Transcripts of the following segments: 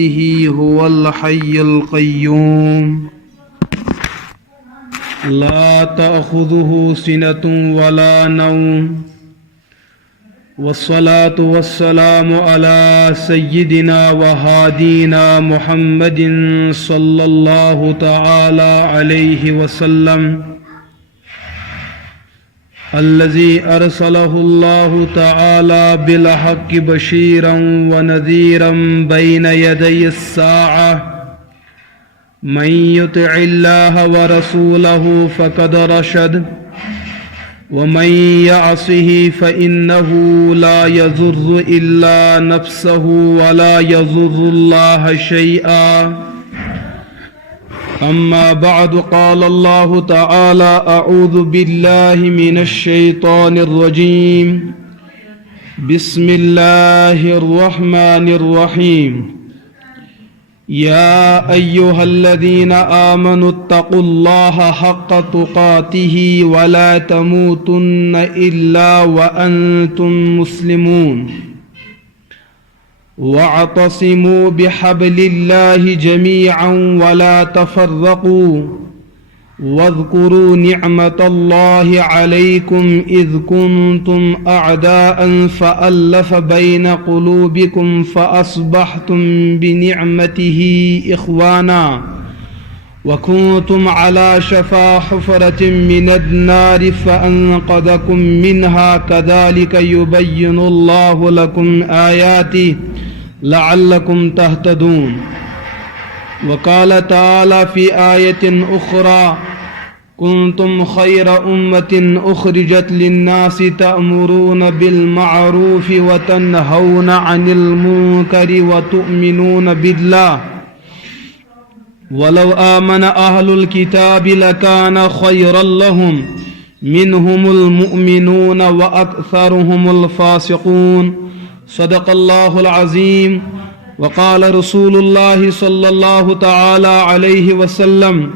برحمته هو الحي القيوم لا تأخذه سنة ولا نوم والصلاة والسلام على سيدنا وهادينا محمد صلى الله تعالى عليه وسلم الذي أرسله الله تعالى بالحق بشيرا ونذيرا بين يدي الساعة من يطع الله ورسوله فقد رشد ومن يعصه فإنه لا يضر إلا نفسه ولا يضر الله شيئا أما بعد قال الله تعالى أعوذ بالله من الشيطان الرجيم بسم الله الرحمن الرحيم يا أيها الذين آمنوا اتقوا الله حق تقاته ولا تموتن إلا وأنتم مسلمون واعتصموا بحبل الله جميعا ولا تفرقوا واذكروا نعمة الله عليكم إذ كنتم أعداء فألف بين قلوبكم فأصبحتم بنعمته إخوانا وكنتم على شفا حفرة من النار فأنقذكم منها كذلك يبين الله لكم آياته لعلكم تهتدون وقال تعالى في آية أخرى كنتم خير أمة أخرجت للناس تأمرون بالمعروف وتنهون عن المنكر وتؤمنون بالله ولو آمن أهل الكتاب لكان خيرا لهم منهم المؤمنون وأكثرهم الفاسقون صدق الله العظيم وقال رسول الله صلى الله تعالى عليه وسلم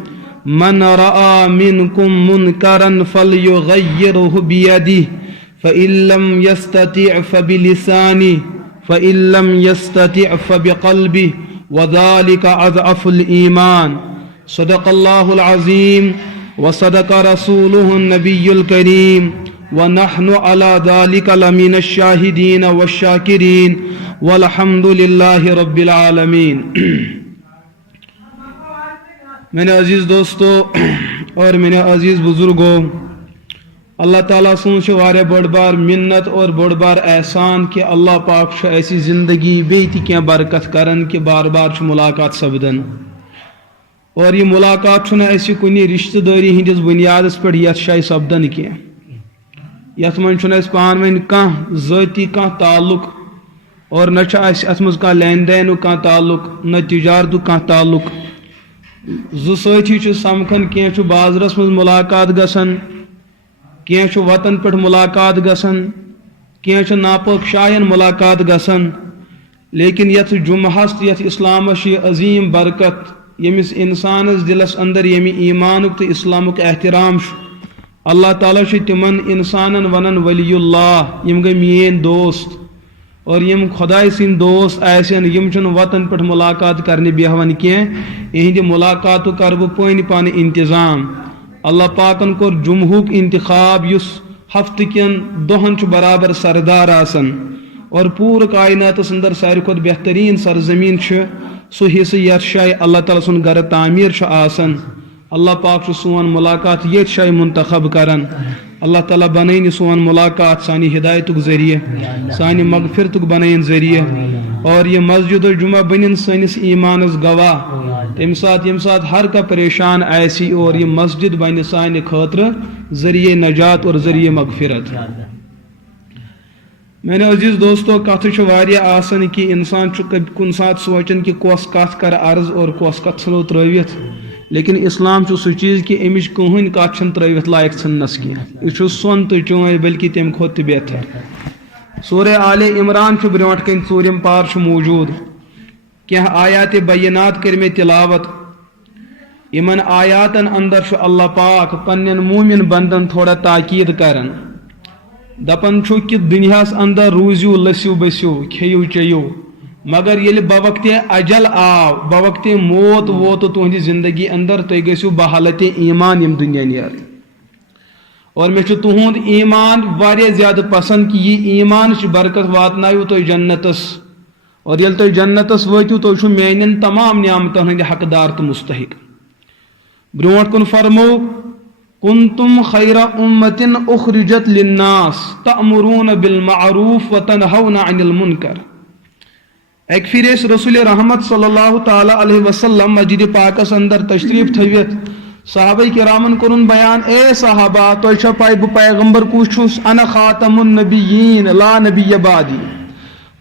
من رأى منكم منكرا فليغيره بيده فإن لم يستطع فبلسانه فإن لم يستطع فبقلبه وذلك أضعف الإيمان صدق الله العظيم وصدق رسوله النبي الكريم ونحن على ذلك لمن الشاهدين والشاكرين والحمد لله رب العالمین میرے عزیز دوستو اور میرے عزیز بزرگوں اللہ تعالیٰ سن واریاہ بڑ بار منت اور بڑ بار احسان کہ اللہ پاک ایسی زندگی بیتی کیا برکت کرن کہ بار بار ملاقات سپدن اور یہ ملاقات ایسی کنی رشتہ داری ہندس بنیاد پہ یت شائع سپدن کی یت من پان ون کھانا ذاتی کھانا تعلق اور نہ ات مز کھانا لین دین کھانا تعلق نہ تجارت کھانا تعلق زی سمکھان کی بازرس مز ملاقات گسن کی وطن پہ ملاقات گسن کی ناپاک شاین ملاقات گسن لیکن یت جمعہس یت اسلامس یہ عظیم برکت یمس انسانس دلس اندر یمی ایمانک تو اسلامک احترام اللہ تعالیٰ تمن انسانن ونن ولی اللہ یم گئی مین دوست اور یم خدائے سن دوست آسن یم وطن پہ ملاقات کرنے بیہون کی اہند ملاقات کر بہ پانی پانی انتظام اللہ پاکن کور جمعہک انتخاب یس ہفتہ کن دہن برابر سردار آسن اور پور کائنات اندر ساروی کھت بہترین سرزمین سہ حصہ یت شائع اللہ تعالیٰ سن گھر تعمیر آسن اللہ پاک سون ملاقات یہ شائع منتخب کرن اللہ تعالیٰ بنائن سون ملاقات سانی ہدایتک ذریعہ سانی مغفرتک بنائن ذریعہ اور یہ مسجد الجمعہ بنن سنس ایمانس گواہ تم سات ہر کا پریشان ایسی اور یہ مسجد بن سانہ خاطر ذریعہ نجات اور ذریعہ مغفرت میرے عزیز دوستو کت آسان کہ انسان کن سات سوچان کہ کس کت کر عرض اور کس کت ثھلو ترٲوِتھ لیکن اسلام چھ سہ چیز کہ امچ کہین کت چھ ترٲوِتھ لائق ژھننس کی یہ سون تو چون بلکہ تم کھت بہتر سورہ آل عمران چھ برونٹ کن ژوٗرِم پار چھ موجود کیا آیات بینات کر میں تلاوت یمن آیاتن اندر چھ اللہ پاک پنن مومن بندن تھوڑا تاکید کرن دپن چھو کہ دنیاس اندر روزیو لسیو بسیو کھیو چیو مگر یل بوقت اجل آو بوقت موت ووت تہندِ زندگی اندر تُہۍ گٔژھِو بحالت ایمان یم دنیا نیرٕنۍ اور مےٚ چھُ تُہُنٛد ایمان واریاہ زیادٕ پسنٛد کہ یہ ایمان برکت واتنٲیِو تُہۍ جنتس اور ییٚلہِ تُہۍ جنتس وٲتِو تُہۍ چھُو میانٮ۪ن تمام نعمتن ہٕنٛدۍ حقدار تہٕ مستحق برونٛٹھ کُن فرمو کنتم خیر امت اخرجت للناس تأمرون بالمعروف وتنہون عن المنکر ایک پھر اس رسول رحمت صلی اللہ تعالی علیہ وسلم مسجد پاکس اندر تشریف تھوت صحابہ کرامن کرن بیان اے صحابہ تُہۍ چھا پاے بہٕ پیغمبر کُس چھُس انا خاتم النبیین لا نبی بعدی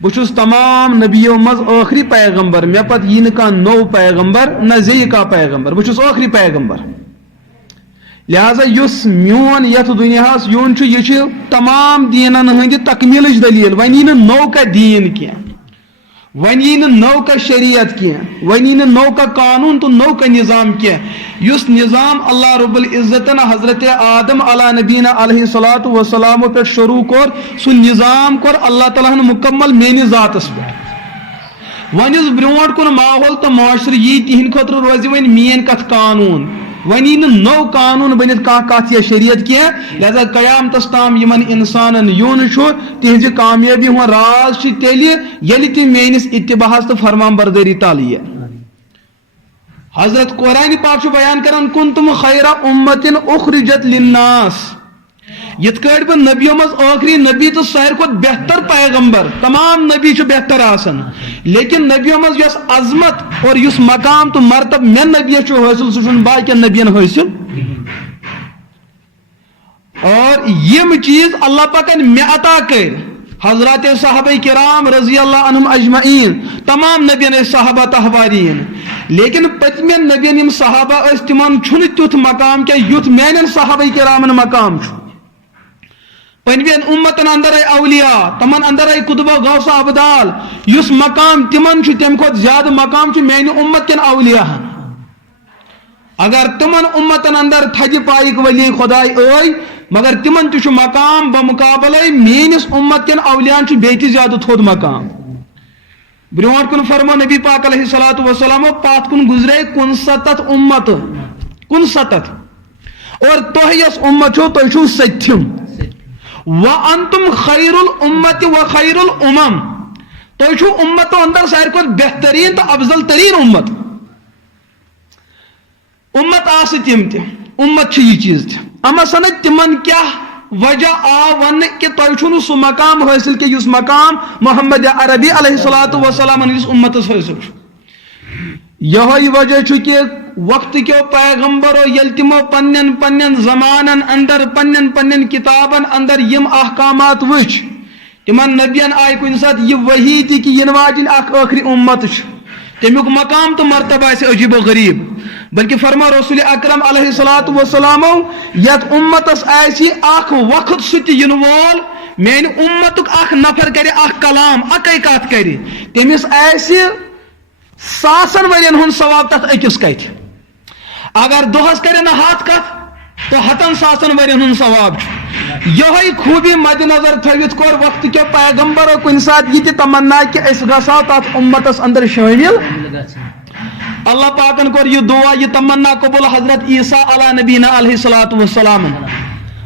بہٕ چھُس تمام نبیو منٛز ٲخری پیغمبر مےٚ پتہٕ یی نہٕ کانٛہہ نوٚو پیغمبر نہ زیٚیہِ کانٛہہ پیغمبر بہٕ چھُس ٲخری پیغمبر لہذا یُس میون یتھ دُنیاہس یُن چھُ یہِ چھُ تمام دیٖنن ہٕنٛدِ تکمیٖلٕچ دلیٖل وۄنۍ یی نہٕ نوٚو کانٛہہ دیٖن کینٛہہ وۄنۍ یی نہٕ نوٚو کانٛہہ شریعت کینٛہہ وۄنۍ یی نہٕ نوٚو کانٛہہ قانوٗن تہٕ نوٚو کانٛہہ نظام کینٛہہ یُس نظام اللہ رب العزتن حضرت آدم علیٰ نبینا علیہ الصلاۃ وسلامو پٮ۪ٹھ شروع کوٚر سُہ نظام کوٚر اللہ تعالیٰ ہن مکمل میٲنِس ذاتس پٮ۪ٹھ وۄنۍ یُس برونٛٹھ کُن ماحول تہٕ معاشرٕ یی تِہنٛدِ خٲطرٕ روزِ وۄنۍ میٲنۍ کتھ قانوٗن وۄنۍ یی نہٕ نوٚو قانوٗن بٔنِتھ کانٛہہ کتھ یا شریعت کینٛہہ لہذا قیامتس تام یِمن انسانن یُن چھُ تِہنٛزِ کامیٲبی ہُنٛد راز چھُ تیٚلہِ ییٚلہِ تِم میٲنِس اتباہس تہٕ فرمان بردٲری تل یِن حضرت قرآن پاک چھُ بیان کران کنتم خیر امت اخرجت للناس یِتھ کٲٹھۍ بہٕ نبیو منٛز ٲخری نبی تہٕ ساروی کھۄتہٕ بہتر پیغمبر تمام نبی چھُ بہتر آسان لیکن نبیو منٛز یۄس عظمت اور یُس مقام تہٕ مرتب مےٚ نبیس چھُ حٲصِل سُہ چھُنہٕ باقین نبین حٲصِل اور یِم چیٖز اللہ پاکن مےٚ عطا کٔرۍ حضرات صحابہ کرام رضی اللہ عنہم اجمعین تمام نبین ٲسۍ صحابہ تحوارین لیکن پٔتمٮ۪ن نبین یِم صحابہ ٲسۍ تِمن چھُنہٕ تیُتھ مقام کینٛہہ یُتھ میانٮ۪ن صحابہ کرامن مقام چھُ پنوین امتن اندر آئی اولیاء تمن اندر آئی قطبہ غوث ابدال یُس مقام تمن چھُ تمہِ کھۄتہٕ زیادٕ مقام چھُ میانہِ امت کٮ۪ن اولیاء اگر تمن امتن اندر تھدِ پایِک ولی خداے ٲے مگر تمن تہِ چھُ مقام بمقابلے میٲنِس امت کٮ۪ن اولیاہن چھُ بیٚیہِ تہِ زیادٕ تھوٚد مقام برونٛٹھ کُن فرمو نبی پاک علیہ الصلوۃ والسلام پتھ کُن گُزرے 69 امت 69 اور تۄہہِ یۄس امت چھو تُہۍ چھُو 70 وَأَنْتُمْ خَيْرُ الْأُمَّةِ وَخَيْرُ الْأُمَمِ تُہۍ چھُو اُمتو اندر ساروی کھۄتہٕ بہتریٖن تہٕ افضل تریٖن امت امت آسہٕ تِم تہِ امت چھِ یہِ چیٖز تہِ اما سنت تِمن کیاہ وجہ آو وننہٕ کہِ تۄہہِ چھُو نہٕ سُہ مقام حٲصِل کہِ یُس مقام محمد عربی علیہ الصلوۃ والسلام ہٕنٛدِس امتس حٲصِل چھُ یہوے وجہ چھُ کہِ وقت کیو پیغمبرو ییٚلہِ تِمو پننٮ۪ن زمانن اندر پننٮ۪ن کتابن اندر یِم احکامات وٕچھ تِمن نبین آیہِ کُنہِ ساتہٕ یہِ وحی تہِ کہِ یِنہٕ واجٮ۪ن اکھ ٲخری امت چھُ تمیُک مقام تہٕ مرتبہ آسہِ عجیب و غریب بلکہ فرما رسول اکرم علیہ الصلوۃ والسلامو یتھ امتس آسہِ اکھ وقت سُہ تہِ یِنہٕ وول میانہِ امتُک اکھ نفر کرِ اکھ کلام اکے کتھ کرِ تٔمِس آسہِ 1000 ؤرین ہُنٛد ثواب تتھ أکِس کتھِ اگر دۄہس کرِ نہٕ 100 کتھ تو 100,000 ؤرین ہُنٛد ثواب چھُ یہوے خوٗبی مد نظر تھٲوِتھ کوٚر وقت کیو پیغمبرو کُنہِ ساتہٕ یہِ تہِ تمنا کہِ أسۍ گژھو تتھ امتس اندر شٲمِل اللہ پاکن کوٚر یہِ دعا یہِ تمنا قبول حضرت عیسیٰ علیٰ نبینا علیہ الصلوۃ والسلام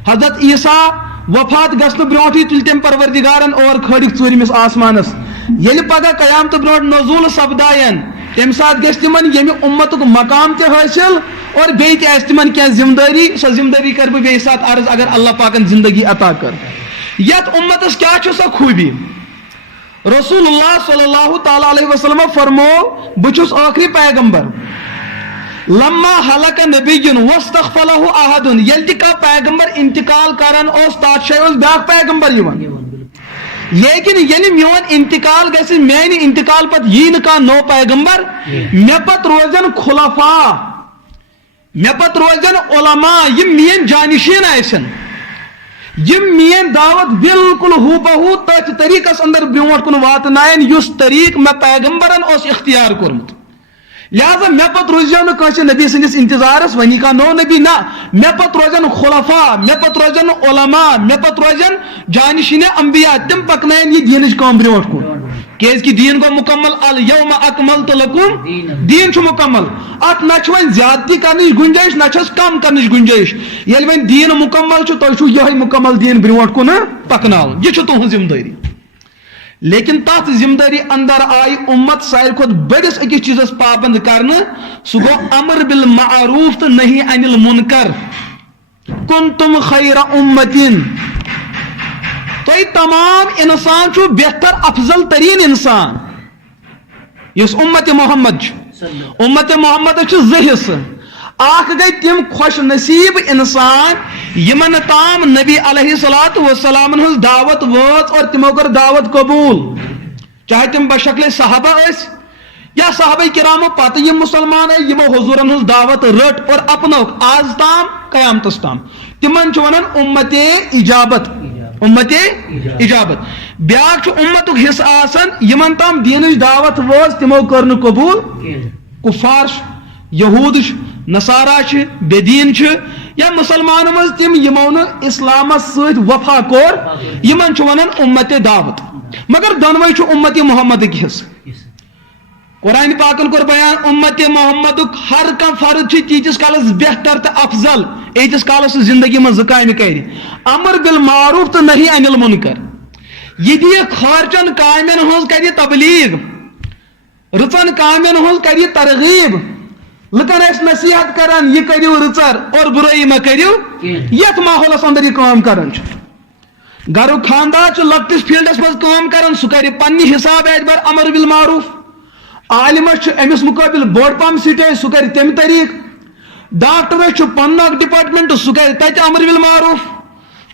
حضرت عیسیٰ وفات گژھنہٕ برونٛٹھٕے تُلۍ تٔمۍ پروردگارن اور کھٲلِکھ ژوٗرمِس آسمانس ییٚلہِ پگہہ قیامتہٕ برونٛٹھ نزول سپداین تمہِ ساتہٕ گژھِ تِمن ییٚمہِ امتُک مقام تہِ حٲصِل اور بیٚیہِ تہِ آسہِ تِمن کینٛہہ ذمہٕ دٲری سۄ ذمہٕ دٲری کرٕ بہٕ بیٚیہِ ساتہٕ عرض اگر اللہ پاکن زندگی عطا کٔر یتھ امتس کیاہ چھِ سۄ خوٗبی رسول اللہ صلی اللہ تعالیٰ علیہ وسلم فرمو بہٕ چھُس ٲخری پیغمبر لما حلق نبیٌ واستخلفہ احد ییٚلہِ تہِ کانٛہہ پیغمبر انتقال کران اوس تتھ جایہِ اوس بیاکھ پیغمبر یِوان لیکن ییٚلہِ میون انتقال گژھِ میانہِ انتقال پتہٕ یی نہٕ کانٛہہ نوٚو پیغمبر مےٚ پتہٕ روزن خلفاء مےٚ پتہٕ روزن علما یِم میٲنۍ جانشین آسن یِم میٲنۍ دعوت بالکل ہُو بہو تٔتھۍ طریٖقس اندر برونٛٹھ کُن واتناین یُس طریٖق مےٚ پیغمبرن اوس اختیار کوٚرمُت لہذا مےٚ پتہٕ روٗززیو نہٕ کٲنٛسہِ نبی سٕنٛدِس انتظارس وۄنۍ یی کانٛہہ نوٚو نبی نہ مےٚ پتہٕ روزن خلفاء مےٚ پتہٕ روزن علما مےٚ پتہٕ روزن جانشیٖنہِ انبیا تِم پکناین یہِ دیٖنٕچ کٲم برونٛٹھ کُن کیز کہ دین گو مکمل الیوم اکملت لکم دین چھ مکمل ات نہ چھ وۄنۍ زیادتی کرنٕچ گنجائش نہ چھس کم کرنٕچ گنجائش ییٚلہِ وۄنۍ دین مکمل چھُ تۄہہِ چھُو یِہوٚے مکمل دین برونٛٹھ کُن پکناوُن یہِ چھُ تُہنٛز ذمہٕ دٲری لیکن تتھ ذمہ داری اندر آئی امت ساروی کھۄتہٕ بٔڑِس أکِس چیٖزس پابند کرنہٕ سُہ گوٚو امر بالمعروف تہٕ نہی عن المنکر کنتم خیر امتین تُہۍ تمام انسان چھُو بہتر افضل ترین انسان یُس امت محمد چھُ امت محمد چھُ زٕ حصہٕ اکھ گئی تم خوش نصیب انسان یمن تام نبی علیہ الصلوۃ والسلام ہنز دعوت وٲژ اور تمو کر دعوت قبول چاہے تم بشکل صحابہ ٲسۍ یا صحابہ کرامو پتہٕ یم مسلمان ٲسۍ یمو حضورن ہنز دعوت رٹ اور اپنوک آز تام قیامتس تام تمن چھُ ونان امت اجابت امت اجابت بیاکھ چھُ امتُک حصہٕ آسان یمن تام دینٕچ دعوت وٲژ تمو کٔر نہٕ قبول کفار یہود نصارا بے دین یا مسلمانوں مز تم یمو نہٕ اسلامس سۭتۍ وفا کوٚر یمن چھُ ونان امت دعوت مگر دۄنوے چھُ امت محمدٕکۍ حصہٕ قرآن پاکن کوٚر بیان امت محمدُک ہر کانٛہہ فرد چھُ تیٖتِس کالس بہتر تہٕ افضل ییٖتِس کالس سُہ زندگی منٛز زٕ کامہِ کرِ امر بالمعروف تہٕ نہی عن المنکر یہِ دِیہِ خٲرچن کامٮ۪ن ہٕنٛز کرِ تبلیغ رٕژن کامٮ۪ن ہٕنٛز کرِ ترغیب لکن اس نصیحت کران یہ کریو رچر اور برائی مہ کریو یت ماحولس اندر یہ کام کران گھرو خاندار لکٹس فیلڈس مز کام کران سہ کر پنہ حساب اعتبار امر بالمعروف عالمس امس مقابل بوڑ پم سٹے سہ کر تمہ طریق ڈاکٹرس پن ڈپارٹمنٹ سہ کر تتہ امر بالمعروف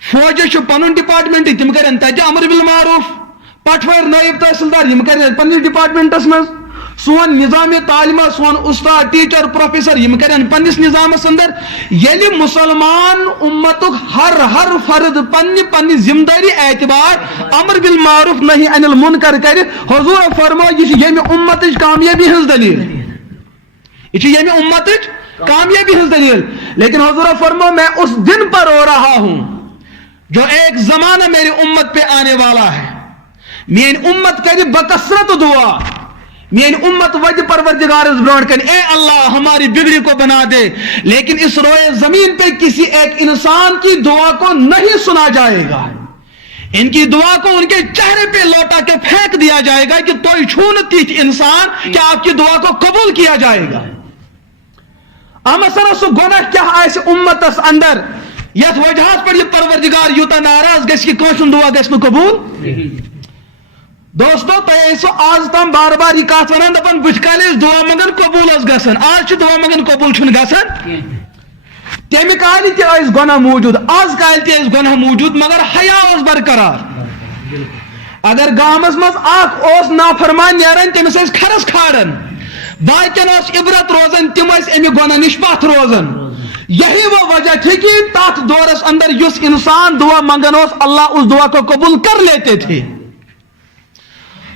فوجس پن ڈپارٹمنٹ تم کرن تتہ امر بالمعروف پٹھوٲرۍ نائب تحصیلدار یم کرن پنس ڈپارٹمنٹس مز سون نظام تعلیمہ سون استاد ٹیچر پروفیسر یم کرن پنس نظامس اندر یلی مسلمان امتک ہر فرد پنہ ذمہ داری اعتبار امر بالمعروف نہی عن المنکر کر حضور فرمو یہ یمہ امتچ کامیابی ہنز دلیل یہ یمہ امتچ کامیابی ہنز دلیل لیکن حضور فرمو میں اس دن پر رو رہا ہوں جو ایک زمانہ میری امت پہ آنے والا ہے میری امت کر بکثرت دعا میری امت وجہ پروردگار برونٹ کن اے اللہ ہماری بگڑی کو بنا دے لیکن اس روئے زمین پہ کسی ایک انسان کی دعا کو نہیں سنا جائے گا ان کی دعا کو ان کے چہرے پہ لوٹا کے پھینک دیا جائے گا کہ توئی چھون تیچ انسان کہ آپ کی دعا کو قبول کیا جائے گا مثلا سو گناہ کیا ایسے امت اندر یت وجہات پر یہ پروردگار یوتا ناراض گس کی کوشن دعا گس نو قبول دوستو تیسو آج تم بار بار یہ کات ونان دپان بت کال دعا منگن قبول گسن آج دعا منگن قبول گسن تمہ کال تہ گناہ موجود آز کال تہ گناہ موجود مگر حیا برقرار اگر گامس مز اخ نافرمان نیران تمس کھرس کھارن باقین عبرت روزان تم امہ گناہ نش پتھ روزان یہی وہ وجہ تھی کہ تات دورس اندر اس انسان دعا منگن اللہ اس دعا کو قبول کر لیتے تھے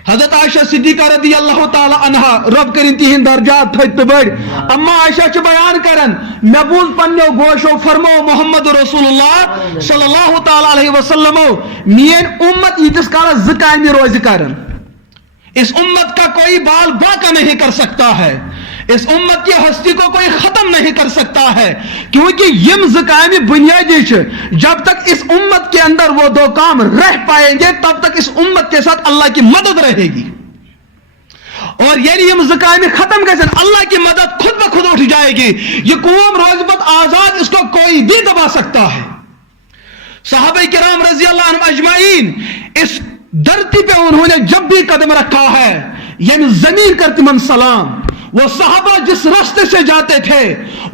حضرت عائشہ صدیقہ رضی اللہ تعالی عنہا رب کرن تہند درجات تھت بڑ اما عائشہ چھ بیان کرن مے بوز پنو گوشو فرمو محمد رسول اللہ صلی اللہ تعالی علیہ وسلم مین امت یتس کال ز کامہ روز کرن اس امت کا کوئی بال باقی نہیں کر سکتا ہے اس امت کی ہستی کو کوئی ختم نہیں کر سکتا ہے کیونکہ یم زکامی بنیادی جب تک اس امت کے اندر وہ دو کام رہ پائیں گے تب تک اس امت کے ساتھ اللہ کی مدد رہے گی اور یعنی یم زکامی ختم گژھن اللہ کی مدد خود بخود اٹھ جائے گی یہ قوم روز بت آزاد اس کو کوئی بھی دبا سکتا ہے صحابہ کرام رضی اللہ عنہم اجمعین اس دھرتی پہ انہوں نے جب بھی قدم رکھا ہے یعنی زمین کرتی من سلام وہ صحابہ جس راستے سے جاتے تھے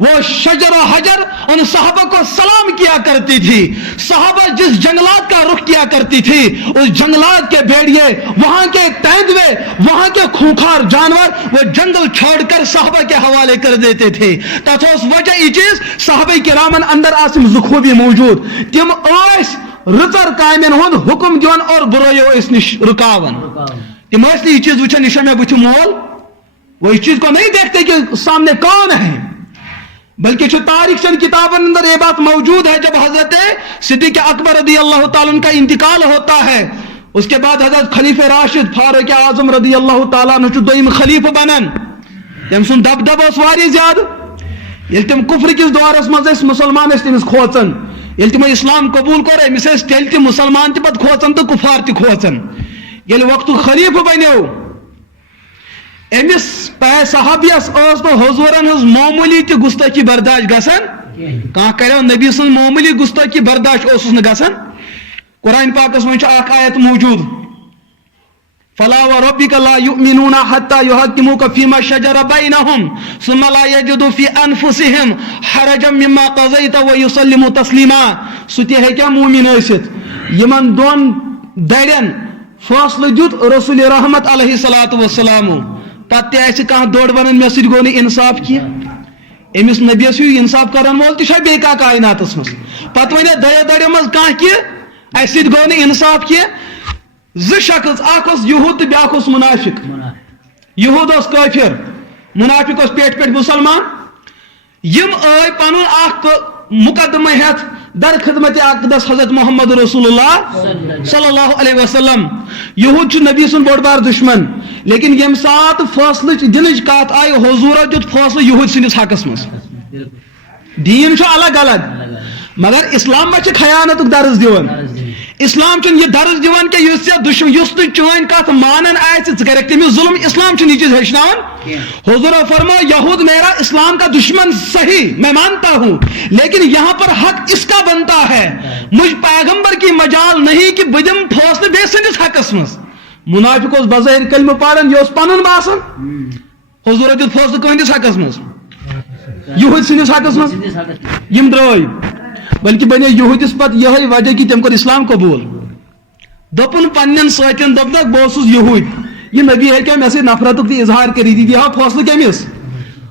وہ شجر و حجر ان صحابہ کو سلام کیا کرتی تھی صحابہ جس جنگلات کا رخ کیا کرتی تھی اس جنگلات کے بھیڑیے وہاں کے تیندوے وہاں کے خونخوار جانور وہ جنگل چھوڑ کر صحابہ کے حوالے کر دیتے تھے تاکہ اس وجہ یہ چیز صحابہ کرامن اندر آسم زخوبی موجود تم آس رچر کامن ہند حکم دون اور برائیو اس نش رکاون تم آس یہ چیز وچھن نشا میں بچ مول وہ اس چیز کو نہیں دیکھتے کہ سامنے کون ہے بلکہ جو تاریخ چند کتابوں اندر یہ بات موجود ہے جب حضرت صدیق اکبر رضی اللہ تعالیٰ عنہ کا انتقال ہوتا ہے اس کے بعد حضرت خلیفہ راشد فاروق اعظم رضی اللہ تعالیٰ عنہ دویم خلیفہ بنان تم سن دبدب واریاہ زیادہ یل تم کفر کس دورس مز مسلمان تمس کھوچان یل تم اسلام قبول کور امس تیل تہ مسلمان تہ پتہ کھوچان تو کفار تہ کھوچان یل وقت خلیفہ بنو امس صحابیس حضورن ہز معمولی تہ گستاخی برداشت گژھان کانٛہہ کرو نبی سن معمولی گستاخی برداشت اوسس نہ گژھان قرآن پاکس من اخ آیت موجود فلا وربك لا يؤمنون حتى يحكموك فيما شجر بينهم ثم لا يجدوا في انفسهم حرجا مما قضيت ويسلموا تسليما سُتہِ ہیٚکیٛاہ مومن ٲسِتھ یمن دۄن درین فٲصلہٕ دیُت رسول رحمت علیہ الصلوۃ والسلام پتہٕ تہِ آسہِ کانٛہہ دوٚر ونان مےٚ سۭتۍ گوٚو نہٕ انصاف کینٛہہ امس نبیس ہیٚو انصاف کرن وول تہِ چھا بیٚیہِ کانٛہہ کائناتس منٛز پتہٕ ونہِ دۄیو دریو منٛز کانٛہہ کہِ اسہِ سۭتۍ گوٚو نہٕ انصاف کینٛہہ زٕ شخص اکھ اوس یہود تہٕ بیاکھ اوس منافق یہود اوس کٲفر منافق اوس پیٹھ پیٹھ مسلمان یم آے پنُن اکھ مقدمہ ہیتھ در خدمت اقدس حضرت محمد رسول اللہ صلی اللہ علیہ وسلم یہود چھُ نبی سُنٛد بوٚڑ بار دشمن لیکن یم سات فٲصلٕچ دِنٕچ کتھ آیہِ حضوٗرو دیُت فٲصلہٕ یہود سٕنٛدِس حقس منٛز دیٖن چھُ الگ الگ مگر اسلام ما چھِ خیانتُک درس دِوان اسلام چھُنہٕ یہِ درس دِوان کہ یُس نہٕ چٲنۍ کتھ مانان آسہِ ژٕ کَرکھ تٔمِس ظلم اسلام چھُنہٕ یہِ چیٖز ہیٚچھناوان حضورو فرمایا یہود میرا اسلام کا دشمن صحیح میں مانتا ہوں لیکن یہاں پر حق اس کا بنتا ہے مجھ پیغمبر کی مجال نہیں کہ بہٕ دِمہٕ فٲصلہٕ بیٚیہِ سٕنٛدِس حقس منٛز منافق اوس بظٲہر کلمہٕ پران یہِ اوس پنُن باسان حضورو دیُت فٲصلہٕ کٕہٕنٛدِس حقس منٛز یہود سٕنٛدِس حقس منٛز یم درٛٲے بلکہ بنے یہودس پتہ یہ وجہ کہ تم کور اسلام قبول دپن پنن ساتین دپنک بہ اوسُس یہود یہ نبی ہے کہ مے سے نفرتک تہ اظہار کری دی ہا فیصلہ کمس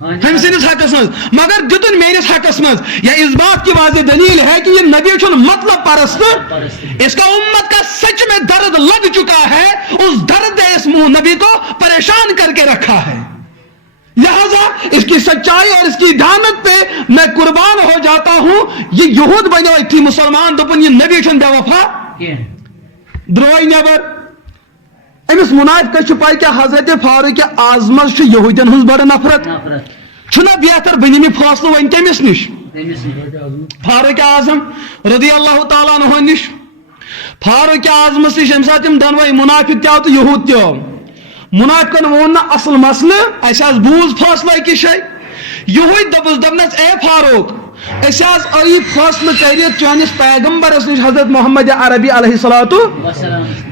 ہم سندس حقس مز مگر دتن میرس حقس مز یا اس بات کی واضح دلیل ہے کہ یہ نبی چھن مطلب پرست اس کا امت کا سچ میں درد لگ چکا ہے اس درد نے اس نبی کو پریشان کر کے رکھا ہے لہذا اس کی سچائی اور اس کی دھانت پہ میں قربان ہو جاتا ہوں یہ یہود بنو تھی مسلمان دپن یہ نبی چھن بے وفا دروائی نیبر امس منافقس پائی کہ حضرت فاروق اعظمس یہودین ہز بڑ نفرت چھنا بہتر بنی فاصلہ ون کمس نش فاروق اعظم رضی اللہ تعالیٰ عنہ نش فاروق اعظمس نش ام سات دونوے منافق تہ تو یہود تہ منافقن وون نا اصل مسئلہ اسہ بوز فاصلہ أکِس جایہِ یہود دپنس اے فاروق اس آئی فاصلہ کرت چانس پیغمبرس نش حضرت محمد عربی علیہ الصلوۃ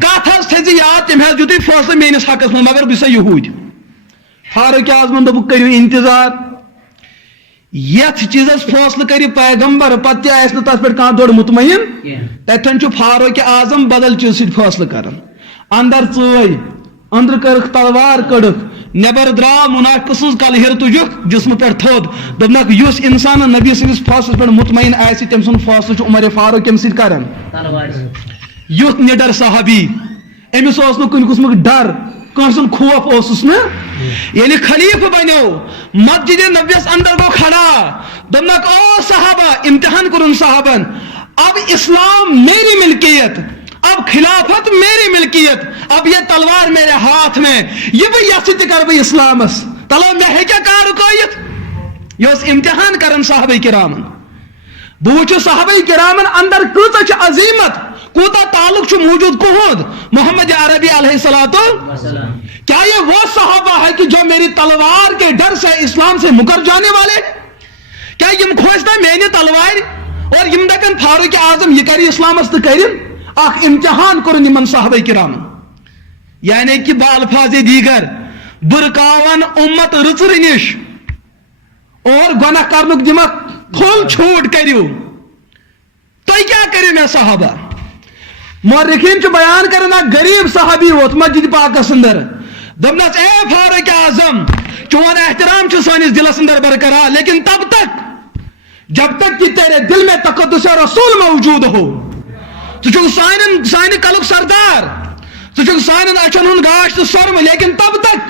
کت حظ تھزِ یاد تم حظ دیُت فاصلہ میٲنس حقس منٛز مگر بہٕ چھُسا یہود فاروق اعظمن دوٚپُکھ کٔرِو انتظار یتھ چیزس فاصلہ کر پیغمبر پتہ تہ آسہِ نہٕ تتھ پٮ۪ٹھ کانٛہہ دوٚر مطمئن تتھن چھُ فاروق اعظم بدل چیز سۭتۍ فٲصلہٕ کران اندر ژٲے اندر کرک تلوار کڑک نبر درا منافق سن کلہر تجک جسم پہ تھود دپنک یس انسان نبی سندس فاصلس پہ مطمئن آسہِ تم سن فاصلہ عمر فاروق کم سۭتۍ کران یُتھ نڈر صحابی امس اوس نہٕ کُنہِ قٕسمُک ڈر کٲنٛسہِ ہُنٛد خوف اوسُس نہٕ ییٚلہِ خلیفہ بنیو مسجد نبیس اندر گو کھڑا دپنک او صحابہ امتحان کرن صحابن اب اسلام میری ملکیت اب خلافت میری ملکیت اب یہ تلوار میرے ہاتھ میں یہ بھی یس تہ کر بہ اسلامس تلو مے ہیکیا کار رکٲیِتھ یہ اس امتحان کرن صحابہ کرامن بہ وچھِ صحابہ کرامن اندر کۭژاہ چھِ عظیمت کوتاہ تعلق چھُ موجود کہُنٛد محمد عربی علیہ السلام کیا یہ وہ صحابہ ہے کہ جو میری تلوار کے ڈر سے اسلام سے مکر جانے والے کیا یم کھوجتا میانہِ تلوار اور یم دپن فاروق اعظم یہ کر اسلامس تہ کرن اخ امتحان کرن یمن صحابہ کرام یعنی کہ بالفاظ دیگر برکاون امت رچر نش اور گناہ کرنک دمک کھل چھوٹ کریو تُہۍ کیا کٔرِو مےٚ صحابہ مورخین چھُ بیان کران اکھ غریب صحابی ووت مسجد پاکس اندر دپنس اے فاروق اعظم چون احترام چھُ سٲنِس دلس اندر برقرار لیکن تب تک جب تک کہ تیرے دل میں تقدس رسول موجود ہو سانہ کلک سردار ژٕ چھُکھ سانٮ۪ن اچھن ہُنٛد گاش تہٕ سۄرمہٕ لیکن تب تک